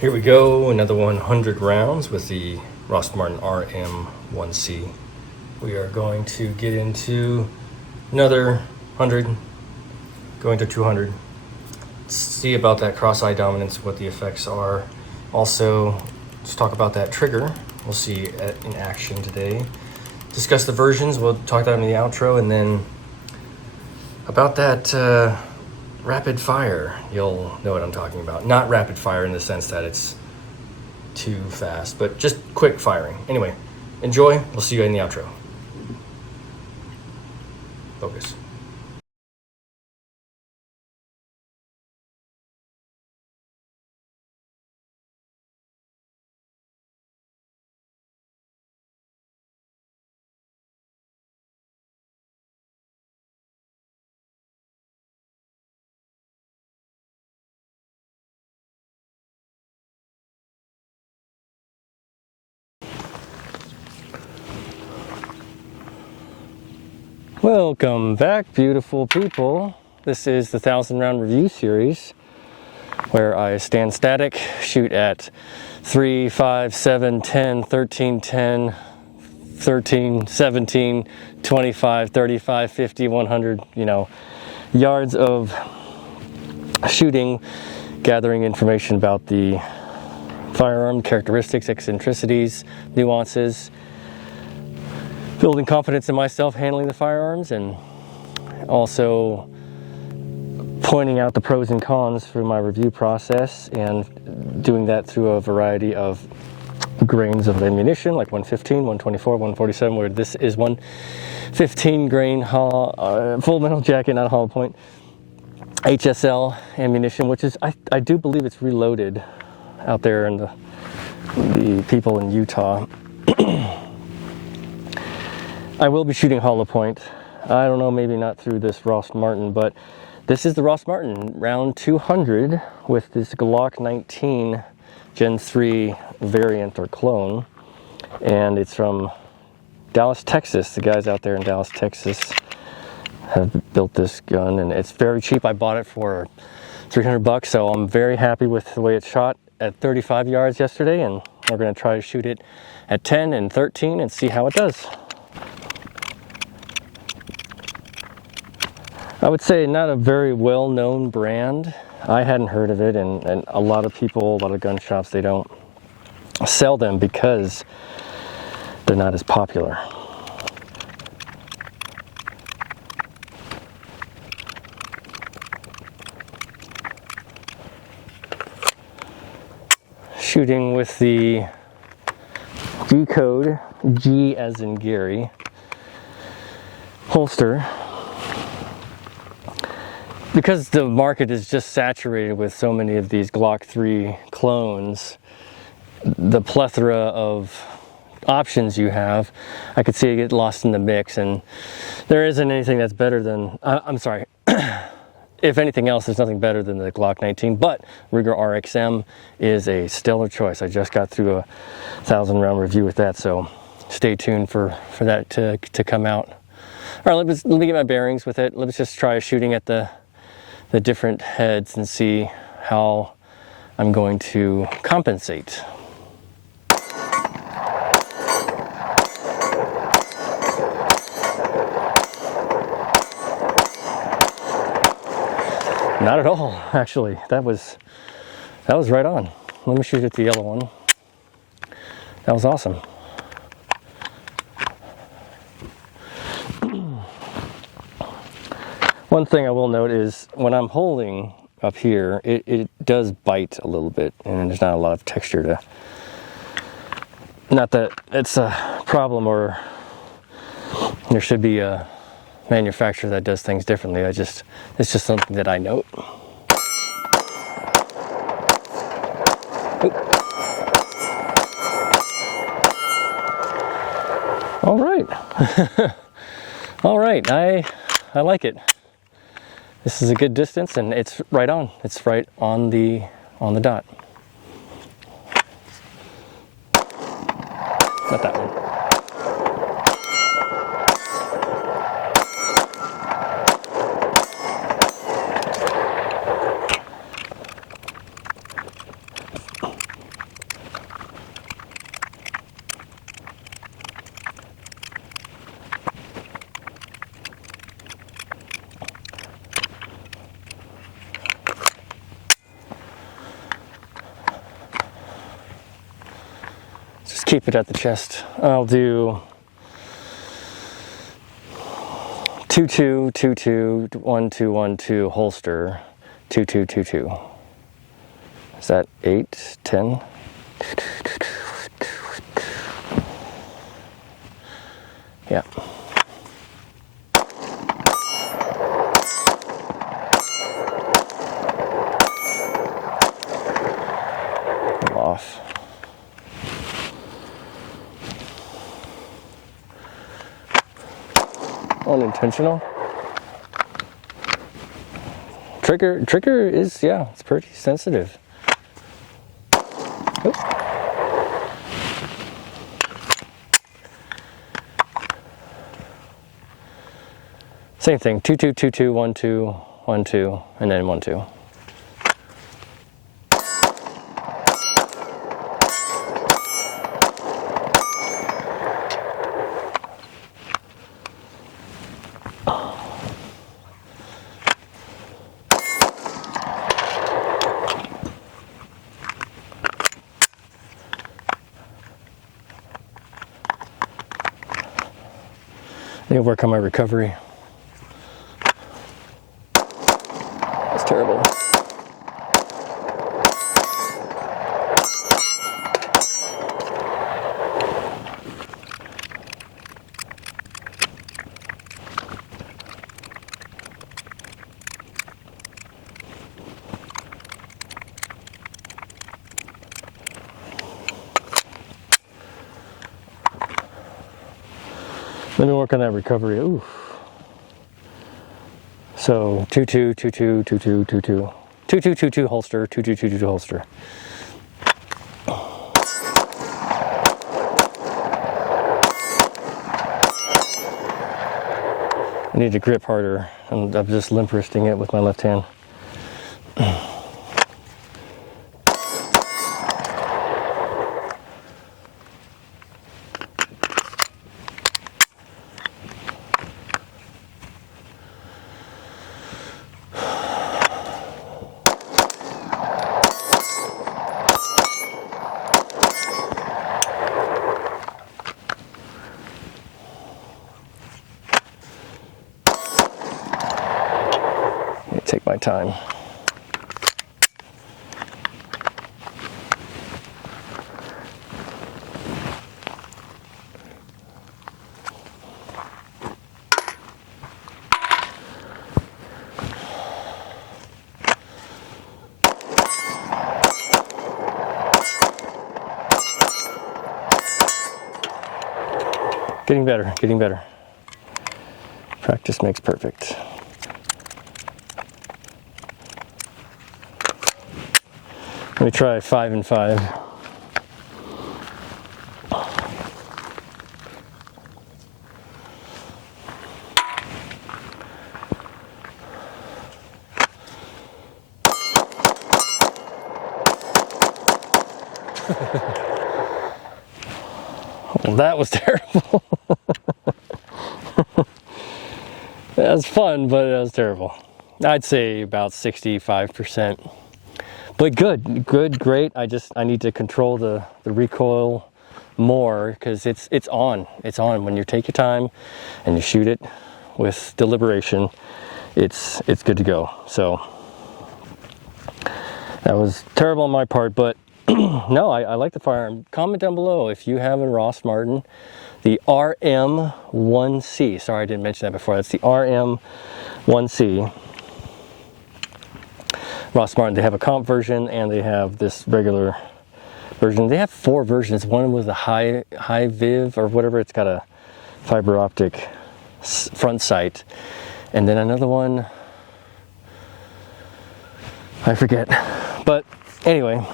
Here we go, another 100 rounds with the Rost Martin RM1C. We are going to get into another 100, going to 200. See about that cross-eye dominance, what the effects are. Also, let's talk about that trigger. We'll see it in action today. Discuss the versions, we'll talk about them in the outro, and then about that rapid fire. You'll know what I'm talking about. Not rapid fire in the sense that it's too fast, but just quick firing. Anyway, enjoy. We'll see you in the outro. Focus. Welcome back, beautiful people. This is the 1,000 round review series where I stand static, shoot at 3, 5, 7, 10, 13, 10, 13, 17, 25, 35, 50, 100, yards of shooting, gathering information about the firearm, characteristics, eccentricities, nuances, building confidence in myself handling the firearms, and also pointing out the pros and cons through my review process, and doing that through a variety of grains of ammunition, like 115, 124, 147, where this is 115 grain full metal jacket, not a hollow point, HSL ammunition, which is, I do believe it's reloaded out there in the people in Utah. I will be shooting hollow point. I don't know, maybe not through this Rost Martin, but this is the Rost Martin round 200 with this Glock 19 Gen 3 variant or clone. And it's from Dallas, Texas. The guys out there in Dallas, Texas have built this gun, and it's very cheap. I bought it for 300 bucks, so I'm very happy with the way it shot at 35 yards yesterday, and we're gonna try to shoot it at 10 and 13 and see how it does. I would say not a very well-known brand. I hadn't heard of it, and a lot of people, a lot of gun shops, they don't sell them because they're not as popular. Shooting with the G code, G as in Gary, holster. Because the market is just saturated with so many of these Glock 3 clones, the plethora of options you have, I could see it get lost in the mix, and there isn't anything that's better than, I'm sorry, if anything else, there's nothing better than the Glock 19, but Ruger RXM is a stellar choice. I just got through a 1,000 round review with that, so stay tuned for that to come out. All right, let me get my bearings with it. Let's just try shooting at the different heads and see how I'm going to compensate. Not at all, actually. That was right on. Let me shoot at the yellow one. That was awesome. One thing I will note is when I'm holding up here, it does bite a little bit, and there's not a lot of texture to, not that it's a problem or there should be a manufacturer that does things differently. It's just something that I note. Oop. All right. All right, I like it. This is a good distance, and it's right on. It's right on the dot. Not that one. keep it at the chest. I'll do 2-2, 2-2, 1-2, 1-2 holster, 2-2, 2-2. Is that 8, 10? Yeah. I'm off. Unintentional. Trigger is, yeah, it's pretty sensitive. Oop. Same thing, 2-2, 2-2, 1-2, 1-2, and then 1-2. I need to work on my recovery. That's terrible. Let me work on that recovery. Ooh. So 2-2, 2-2, 2-2, 2-2. 2-2, 2-2 holster, 2-2, 2-2 holster. I need to grip harder. I'm just limp wristing it with my left hand. Take my time. Getting better, getting better. Practice makes perfect. Let me try 5 and 5. Well, that was terrible. That was fun, but it was terrible. I'd say about 65%. But good, great. I need to control the recoil more, because it's on. It's on. When you take your time and you shoot it with deliberation, it's good to go. So that was terrible on my part, but no, I like the firearm. Comment down below if you have a Rost Martin, the RM1C. Sorry, I didn't mention that before. That's the RM1C. Rost Martin, they have a comp version and they have this regular version. They have 4 versions. One with a high viv or whatever. It's got a fiber optic front sight, and then another one, I forget. But anyway,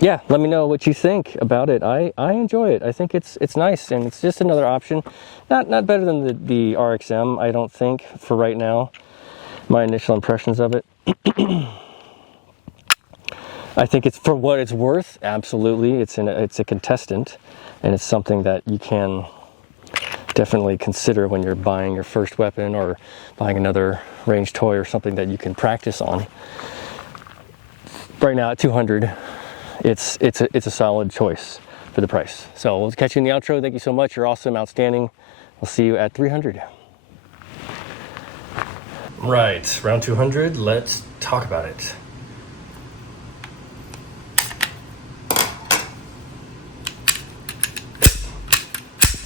yeah, let me know what you think about it. I enjoy it. I think it's nice, and it's just another option. Not better than the RXM, I don't think, for right now. My initial impressions of it. I think it's, for what it's worth, absolutely. It's a contestant, and it's something that you can definitely consider when you're buying your first weapon or buying another range toy or something that you can practice on. Right now at $200, it's a solid choice for the price. So we'll catch you in the outro. Thank you so much. You're awesome, outstanding. We'll see you at 300. Right, round 200. Let's talk about it.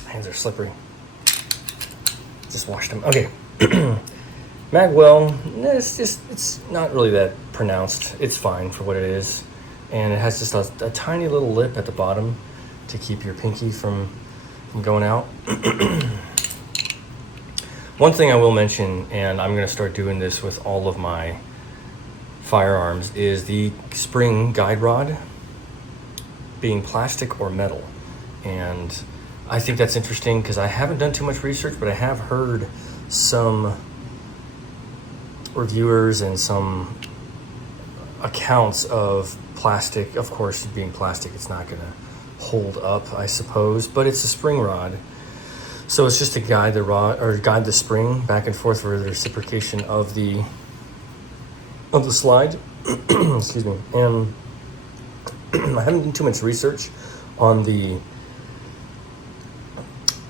Hands are slippery. Just washed them. Okay. Magwell, it's not really that pronounced. It's fine for what it is. And it has just a tiny little lip at the bottom to keep your pinky from going out. One thing I will mention, and I'm going to start doing this with all of my firearms, is the spring guide rod being plastic or metal. And I think that's interesting because I haven't done too much research, but I have heard some reviewers and some accounts of plastic. Of course, being plastic, it's not going to hold up, I suppose, but it's a spring rod. So it's just to guide the rod or guide the spring back and forth for the reciprocation of the slide. Excuse me. And I haven't done too much research on the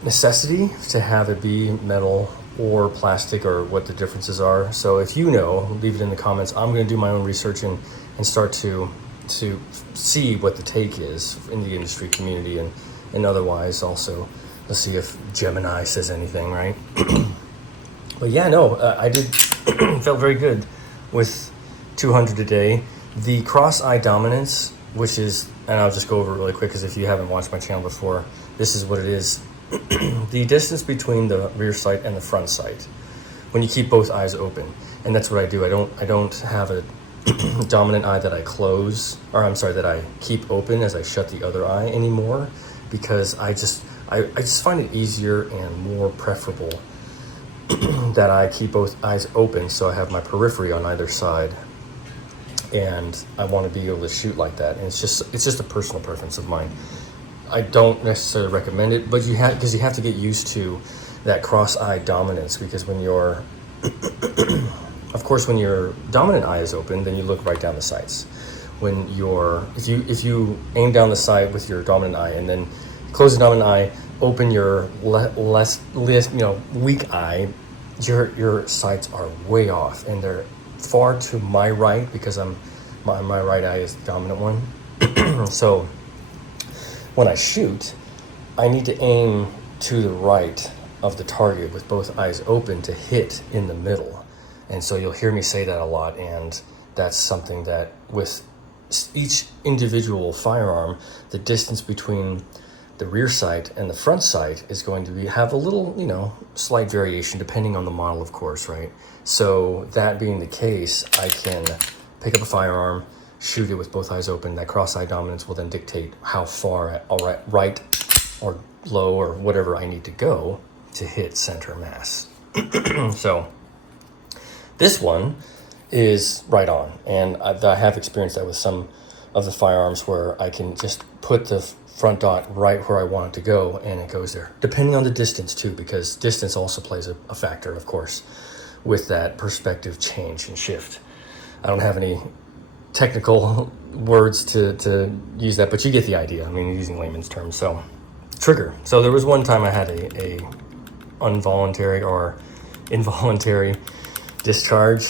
necessity to have it be metal or plastic or what the differences are. So if you know, leave it in the comments. I'm going to do my own research and start to see what the take is in the industry community and otherwise also. Let's see if Gemini says anything, right? But yeah, no, I did felt very good with 200 a day. The cross-eye dominance, which is, and I'll just go over it really quick because if you haven't watched my channel before, this is what it is. The distance between the rear sight and the front sight when you keep both eyes open. And that's what I do. I don't have a dominant eye that I close, or I'm sorry, that I keep open as I shut the other eye anymore, because I just find it easier and more preferable that I keep both eyes open so I have my periphery on either side. And I want to be able to shoot like that. And it's just a personal preference of mine. I don't necessarily recommend it, but you have to get used to that cross-eye dominance, because when your dominant eye is open, then you look right down the sights. If you aim down the sight with your dominant eye and then close the dominant eye, open your weak eye, your sights are way off, and they're far to my right because my right eye is the dominant one. So when I shoot, I need to aim to the right of the target with both eyes open to hit in the middle. And so you'll hear me say that a lot, and that's something that with each individual firearm, the distance between the rear sight and the front sight is going to have a little, slight variation depending on the model, of course, right? So that being the case, I can pick up a firearm, shoot it with both eyes open. That cross-eye dominance will then dictate how far right or low or whatever I need to go to hit center mass. So this one is right on, and I have experienced that with some of the firearms where I can just put the front dot right where I want it to go and it goes there, depending on the distance too, because distance also plays a factor, of course, with that perspective change and shift. I don't have any technical words to use that, but you get the idea. I mean, using layman's terms. So trigger. So there was one time I had a involuntary or involuntary discharge.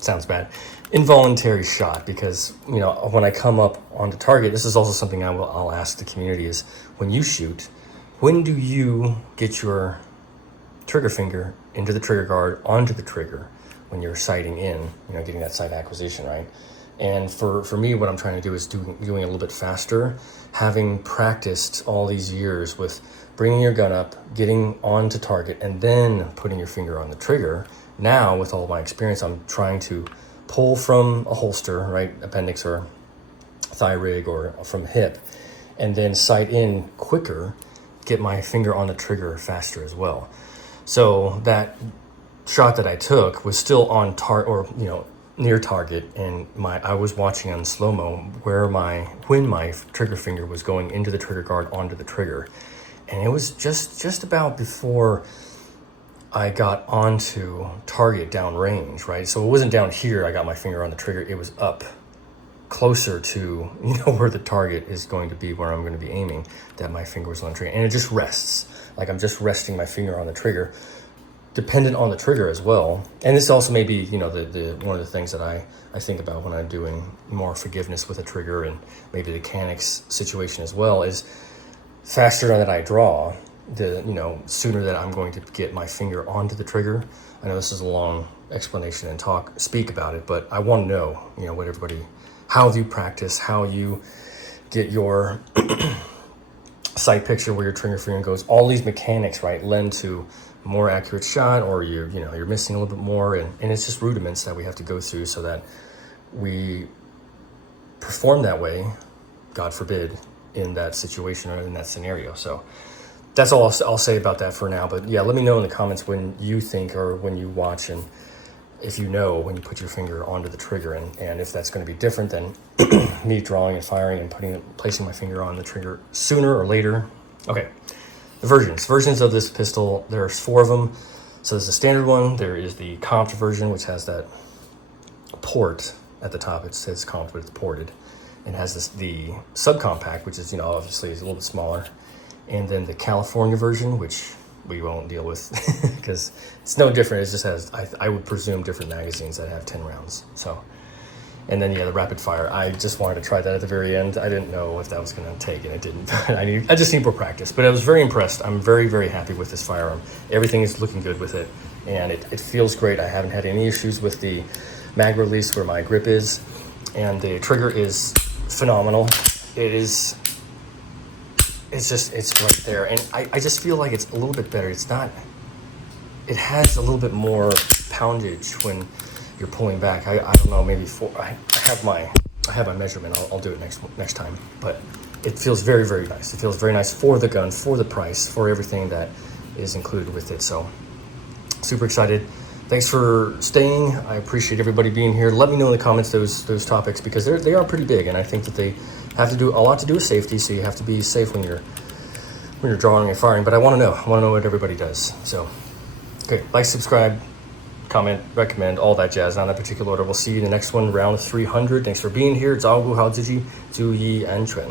Sounds bad. Involuntary shot, because when I come up onto target, this is also something I'll ask the community is, when you shoot, when do you get your trigger finger into the trigger guard onto the trigger when you're sighting in, getting that sight acquisition, right? And for me, what I'm trying to do is doing a little bit faster, having practiced all these years with bringing your gun up, getting onto target, and then putting your finger on the trigger. Now, with all my experience, I'm trying to pull from a holster, right, appendix or thigh rig or from hip, and then sight in quicker, get my finger on the trigger faster as well. So that shot that I took was still on target, or near target, and I was watching on slow-mo when my trigger finger was going into the trigger guard onto the trigger, and it was just about before I got onto target downrange, right? So it wasn't down here I got my finger on the trigger, it was up closer to, where the target is going to be, where I'm going to be aiming, that my finger is on the trigger. And it just rests. Like I'm just resting my finger on the trigger, dependent on the trigger as well. And this also may be, the one of the things that I think about when I'm doing more forgiveness with a trigger, and maybe the mechanics situation as well, is faster that I draw, the sooner that I'm going to get my finger onto the trigger. I know this is a long explanation and speak about it, but I want to know, what everybody, how you practice, how you get your sight picture, where your trigger finger goes. All these mechanics, right, lend to more accurate shot, or you're missing a little bit more, and it's just rudiments that we have to go through so that we perform that way, God forbid, in that situation or in that scenario. So that's all I'll say about that for now. But yeah, let me know in the comments when you think, or when you watch, and if when you put your finger onto the trigger, and if that's going to be different than me drawing and firing and placing my finger on the trigger sooner or later. Okay. The versions of this pistol, there's 4 of them. So there's the standard one, there is the comped version, which has that port at the top. It says comped, but it's ported, and has the subcompact, which is, obviously is a little bit smaller. And then the California version, which we won't deal with because it's no different. It just has, I would presume, different magazines that have 10 rounds. So, and then the rapid fire. I just wanted to try that at the very end. I didn't know if that was going to take, and it didn't. I just need more practice. But I was very impressed. I'm very, very happy with this firearm. Everything is looking good with it, and it feels great. I haven't had any issues with the mag release where my grip is, and the trigger is phenomenal. It's right there, and I just feel like it's a little bit better. It has a little bit more poundage when you're pulling back. I don't know, maybe I have my measurement. I'll do it next time, but it feels very, very nice. It feels very nice for the gun, for the price, for everything that is included with it. So super excited. Thanks for staying. I appreciate everybody being here. Let me know in the comments those topics, because they are pretty big, and I think that they have to do a lot to do with safety. So you have to be safe when you're drawing and firing. But I want to know what everybody does. So, okay, like, subscribe, comment, recommend, all that jazz. Not in that particular order. We'll see you in the next one, round 300. Thanks for being here. 照顾好自己，注意安全。